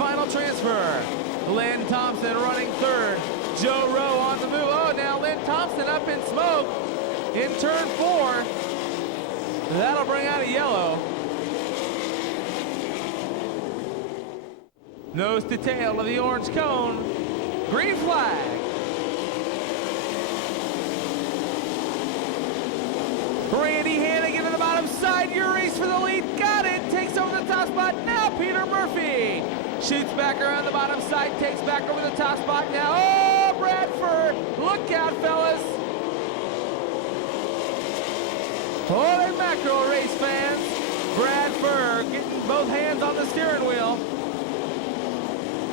final transfer. Lynn Thompson running third. Joe Rowe on the move. Oh, now Lynn Thompson up in smoke in turn 4. That'll bring out a yellow. Nose to tail of the orange cone. Green flag. Randy Hannigan to the bottom side. Your race for the lead. Got it. Takes over the top spot. Now Peter Murphy shoots back around the bottom side. Takes back over the top spot now. Oh, Bradford. Look out, fellas. Holy mackerel, race fans. Bradford getting both hands on the steering wheel.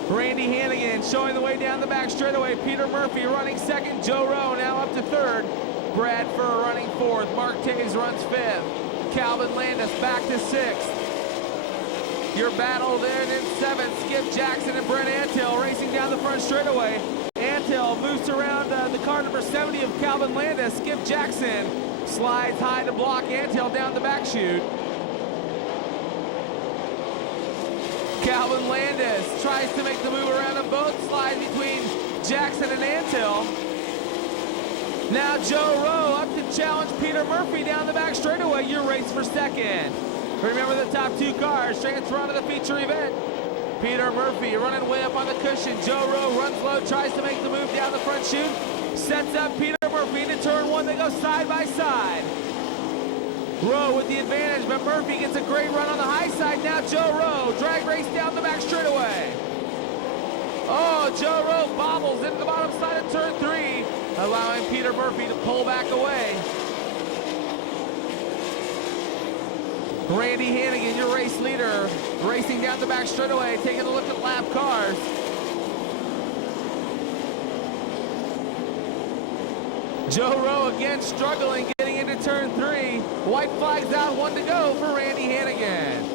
Randy Hannigan showing the way down the back straightaway. Peter Murphy running second. Joe Rowe now up to third. Bradford running fourth. Mark Taves runs fifth. Calvin Landis back to sixth. Your battle there then seventh. Skip Jackson and Brent Antill racing down the front straightaway. Antill moves around the car number 70 of Calvin Landis. Skip Jackson slides high to block Antill down the back chute. Calvin Landis tries to make the move around them both, slide between Jackson and Antill. Now Joe Rowe up to challenge Peter Murphy down the back straightaway. Your race for second. Remember the top two cars transfer onto the feature event. Peter Murphy running way up on the cushion. Joe Rowe runs low, tries to make the move down the front chute. Sets up Peter Murphy into turn 1. They go side by side. Rowe with the advantage, but Murphy gets a great run on the high side. Now Joe Rowe, drag race down the back straightaway. Oh, Joe Rowe bobbles into the bottom side of turn 3, allowing Peter Murphy to pull back away. Randy Hannigan, your race leader, racing down the back straightaway, taking a look at lap cars. Joe Rowe again struggling, getting into turn 3. White flags out, 1 to go for Randy Hannigan.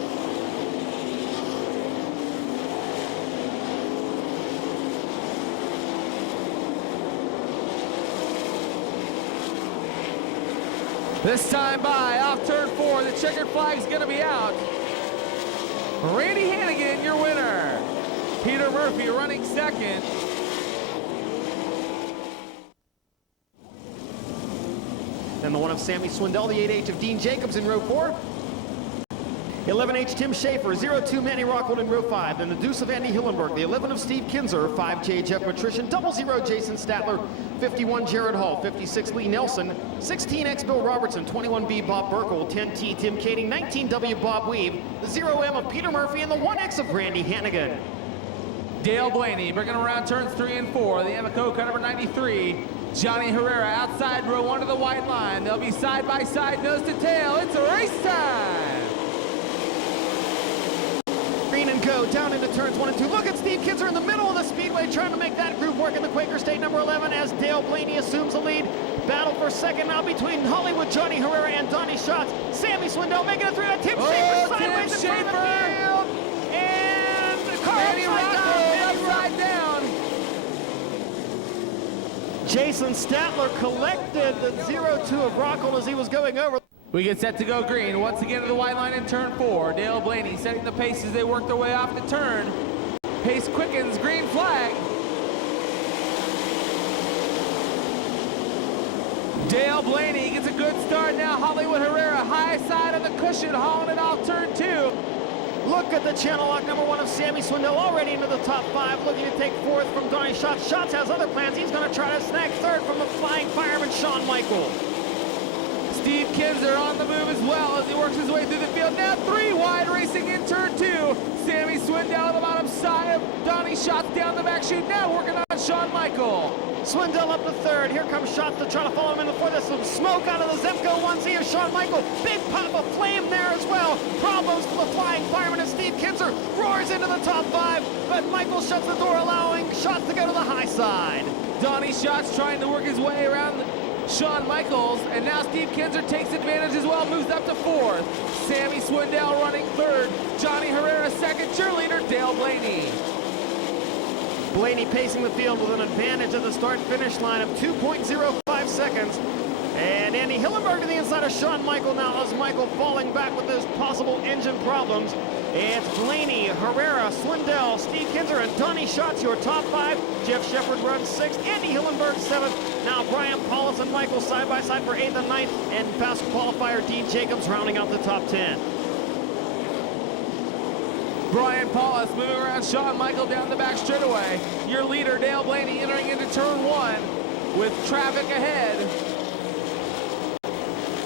This time by, off turn 4, the checkered flag's gonna be out. Randy Hannigan, your winner. Peter Murphy running second. Then the 1 of Sammy Swindell, the 8H of Dean Jacobs in row 4. 11H Tim Schaefer, 02 Manny Rockwood in row 5. Then the deuce of Andy Hillenberg, the 11 of Steve Kinzer, 5J Jeff Patrician, 00 Jason Statler, 51 Jared Hall, 56 Lee Nelson, 16X Bill Robertson, 21B Bob Burkle, 10T Tim Kading, 19W Bob Weave, the 0M of Peter Murphy, and the 1X of Randy Hannigan. Dale Blaney bringing around turns 3 and 4. The Amoco car number 93. Johnny Herrera outside row 1 to the white line. They'll be side by side, nose to tail. It's a race time. Green and go down into turns 1 and 2. Look at Steve Kinzer in the middle of the speedway trying to make that group work in the Quaker State number 11 as Dale Blaney assumes the lead. Battle for second now between Hollywood, Johnny Herrera, and Donnie Schatz. Sammy Swindell making it through. Tim Schaefer sideways in front of the field. And the car upside down. Jason Statler collected the 02 of Rockhold as he was going over. We get set to go green. Once again to the white line in turn 4. Dale Blaney setting the pace as they work their way off the turn. Pace quickens, green flag. Dale Blaney gets a good start now. Hollywood Herrera, high side on the cushion, hauling it off turn 2. Look at the channel lock number 1 of Sammy Swindell already into the top 5, looking to take 4th from Donnie Schatz. Schatz has other plans. He's going to try to snag 3rd from the flying fireman, Shawn Michael. Steve Kinzer on the move as well as he works his way through the field. Now 3 wide racing in turn 2. Sammy Swindell on the bottom side of Donnie Schatz down the back chute. Now working on Shawn Michael. Swindell up to 3rd. Here comes Schatz to try to follow him in before there's some smoke out of the Zemco 1Z of Shawn Michael. Big pop of flame there as well. Problems for the flying fireman as Steve Kinzer roars into the top 5, but Michael shuts the door, allowing Schatz to go to the high side. Donnie Schatz trying to work his way around Shawn Michaels, and now Steve Kinzer takes advantage as well, moves up to 4th. Sammy Swindell running 3rd. Johnny Herrera 2nd. Cheerleader Dale Blaney. Blaney pacing the field with an advantage at the start-finish line of 2.05 seconds. And Andy Hillenberg to the inside of Shawn Michael now as Michael falling back with those possible engine problems. It's Blaney, Herrera, Swindell, Steve Kinzer, and Donnie Schatz, your top 5. Jeff Shepard runs 6th, Andy Hillenberg 7th. Now Brian Paulus and Michael side by side for 8th and 9th, and fast qualifier Dean Jacobs rounding out the top 10. Brian Paulus moving around Shawn Michael down the back straightaway. Your leader, Dale Blaney, entering into turn 1 with traffic ahead.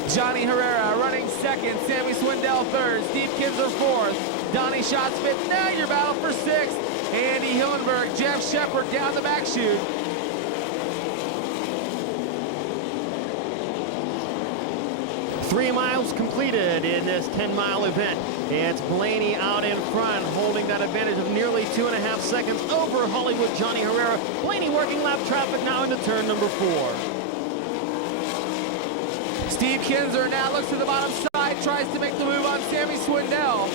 Johnny Herrera running 2nd, Sammy Swindell 3rd, Steve Kinzer 4th, Donnie Schatz 5th. Now your battle for 6th. Andy Hillenberg, Jeff Shepard down the back chute. Three miles completed in this 10-mile event. It's Blaney out in front, holding that advantage of nearly 2.5 seconds over Hollywood Johnny Herrera. Blaney working lap traffic now into turn number 4. Steve Kinzer now looks to the bottom side, tries to make the move on Sammy Swindell.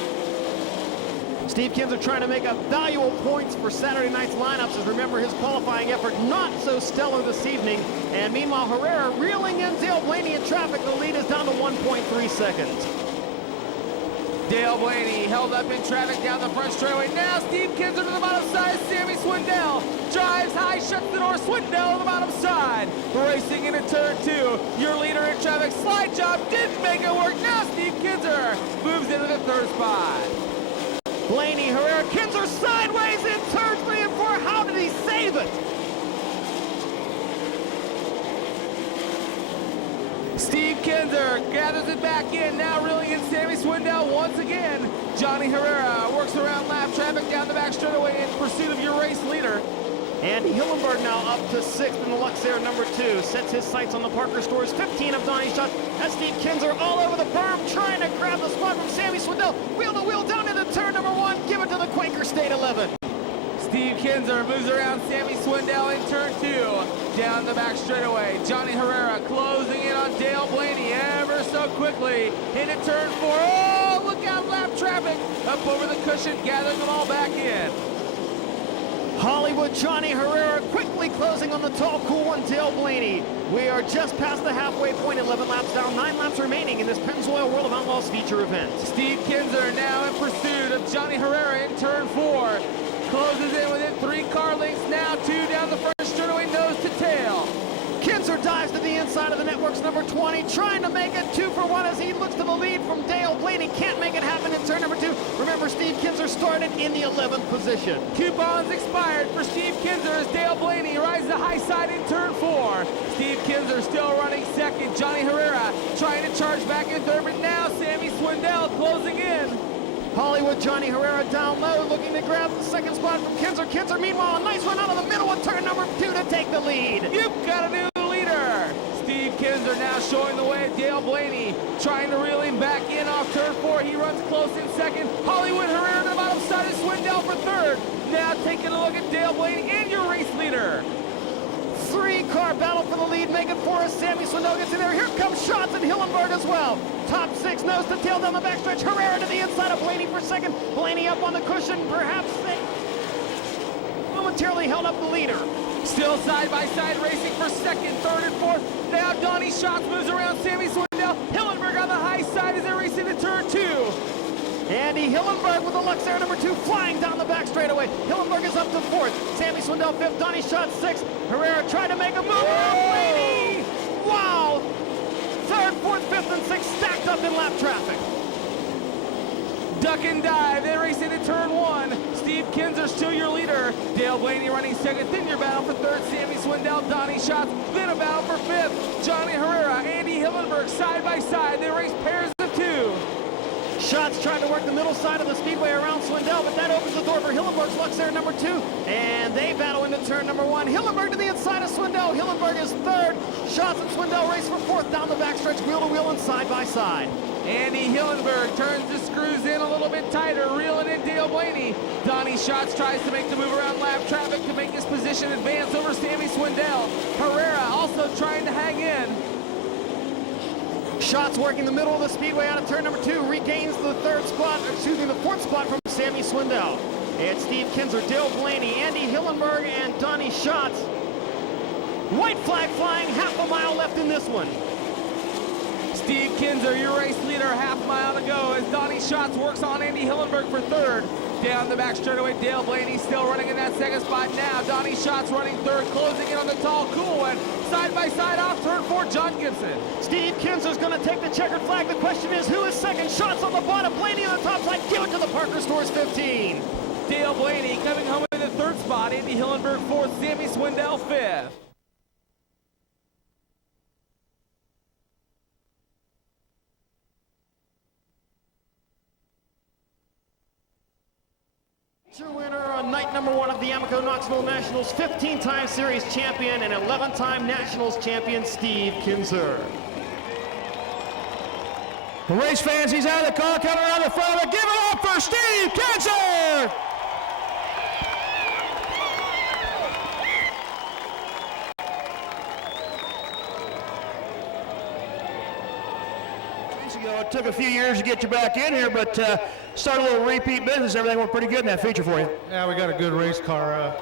Steve Kinzer trying to make up valuable points for Saturday night's lineups, as remember his qualifying effort not so stellar this evening. And meanwhile, Herrera reeling in Dale Blaney in traffic. The lead is down to 1.3 seconds. Dale Blaney held up in traffic down the front straightaway. Now Steve Kinzer to the bottom side. Sammy Swindell drives high, shuts the door. Swindell to the bottom side. Racing into turn 2. Your leader in traffic. Slide job didn't make it work. Now Steve Kinzer moves into the 3rd spot. Blaney, Herrera, Kinzer sideways in turn 3 and 4. How did he save it? Steve Kinzer gathers it back in, now reeling in Sammy Swindell once again. Johnny Herrera works around lap traffic down the back straightaway in pursuit of your race leader. Andy Hillenberg now up to 6th in the Luxair number 2. Sets his sights on the Parker Stores 15 of Donnie Schatz. That's Steve Kinzer all over the berm, trying to grab the spot from Sammy Swindell. Wheel to wheel down into turn number 1. Give it to the Quaker State 11. Steve Kinzer moves around Sammy Swindell in turn 2. Down the back straightaway, Johnny Herrera closing in on Dale Blaney ever so quickly. Into turn 4. Oh, look out, lap traffic. Up over the cushion, gathers them all back in. Hollywood Johnny Herrera quickly closing on the tall, cool one, Dale Blaney. We are just past the halfway point, 11 laps down, 9 laps remaining in this Pennzoil World of Outlaws feature event. Steve Kinzer now in pursuit of Johnny Herrera in turn 4. Closes in within 3 car lengths, now 2 down the front straightaway, nose to tail. Kinzer dives to the inside of the network's number 20, trying to make it 2 for 1 as he looks to the lead from Dale Blaney. Can't make it happen in turn number 2. Remember, Steve Kinzer started in the 11th position. Coupons expired for Steve Kinzer as Dale Blaney rides the high side in turn 4. Steve Kinzer still running 2nd. Johnny Herrera trying to charge back in 3rd, but now Sammy Swindell closing in. Hollywood Johnny Herrera down low, looking to grab the 2nd spot from Kinzer. Kinzer, meanwhile, a nice one out of the middle of turn number 2 to take the lead. You've got a new leader. Steve Kinzer now showing the way. Dale Blaney trying to reel him back in off turn 4. He runs close in 2nd. Hollywood Herrera to the bottom side of Swindell for 3rd. Now taking a look at Dale Blaney and your race leader. 3-car battle for the lead, making for us. Sammy Swindell gets in there. Here comes Schatz and Hillenberg as well. Top 6, nose to tail down the backstretch. Herrera to the inside of Blaney for 2nd. Blaney up on the cushion, perhaps momentarily held up the leader. Still side by side racing for 2nd, 3rd, and 4th. Now Donnie Schatz moves around Sammy Swindell. Hillenberg on the high side as they race into turn 2. Andy Hillenberg with the Luxair number 2 flying down the back straightaway. Hillenberg is up to 4th. Sammy Swindell 5th. Donnie Schatz 6th. Herrera trying to make a move around Blaney. Wow! 3rd, 4th, 5th, and 6th stacked up in lap traffic. Duck and dive, they race into turn 1. Steve Kinzer still your leader. Dale Blaney running 2nd, then your battle for 3rd. Sammy Swindell, Donnie Schatz, then a battle for 5th. Johnny Herrera, Andy Hillenberg side by side. They race pairs of 2. Schatz trying to work the middle side of the speedway around Swindell, but that opens the door for Hillenberg's Luxair number 2. And they battle into turn number 1. Hillenberg to the inside of Swindell. Hillenberg is 3rd. Schatz and Swindell race for 4th down the backstretch, wheel to wheel and side by side. Andy Hillenberg turns the screws in a little bit tighter, reeling in Dale Blaney. Donnie Schatz tries to make the move around lap traffic to make his position advance over Sammy Swindell. Herrera also trying to hang in. Schatz working the middle of the speedway out of turn number 2, regains the 4th spot from Sammy Swindell. It's Steve Kinzer, Dale Blaney, Andy Hillenberg, and Donnie Schatz. White flag flying, half a mile left in this one. Steve Kinzer, your race leader, half mile to go as Donnie Schatz works on Andy Hillenberg for third. Down the back straightaway, Dale Blaney still running in that second spot now. Donnie Schatz running third, closing in on the tall, cool one. Side by side off turn 4, John Gibson. Steve Kinzer's going to take the checkered flag. The question is, who is second? Schatz on the bottom, Blaney on the top side. Give it to the Parker Stores 15. Dale Blaney coming home in the third spot. Andy Hillenberg fourth, Sammy Swindell fifth. Your winner on night number 1 of the Amoco Knoxville Nationals, 15-time series champion and 11-time Nationals champion, Steve Kinzer. The race fans, he's out of the car, coming around the front. Give it up for Steve Kinzer! It took a few years to get you back in here, but started a little repeat business. Everything went pretty good in that feature for you. Yeah, we got a good race car.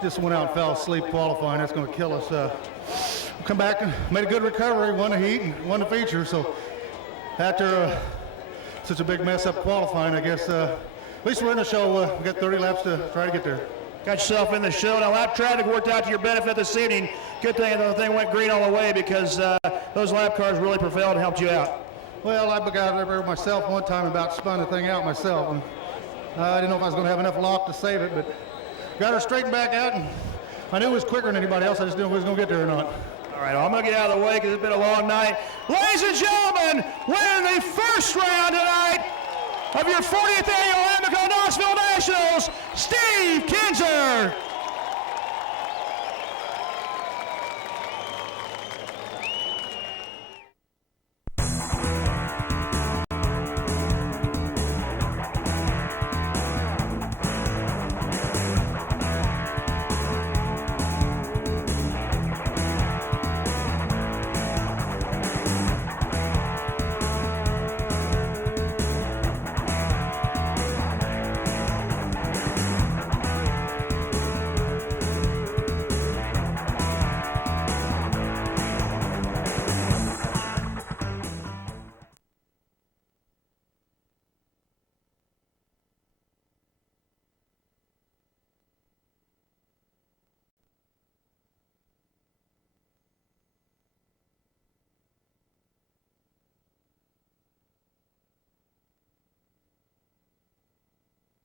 Just went out and fell asleep qualifying. That's going to kill us. Come back and made a good recovery, won the heat and won the feature. So after such a big mess up qualifying, I guess at least we're in the show. We got 30 laps to try to get there. Got yourself in the show. Now, lap traffic worked out to your benefit this evening. Good thing the thing went green all the way because those lap cars really prevailed and helped you out. Well, I got there myself one time and about spun the thing out myself. And I didn't know if I was going to have enough lock to save it, but got her straightened back out. And I knew it was quicker than anybody else. I just didn't know if we was going to get there or not. All right, well, I'm going to get out of the way because it's been a long night. Ladies and gentlemen, winning the first round tonight of your 40th annual Amoco Knoxville Nationals, Steve Kinzer.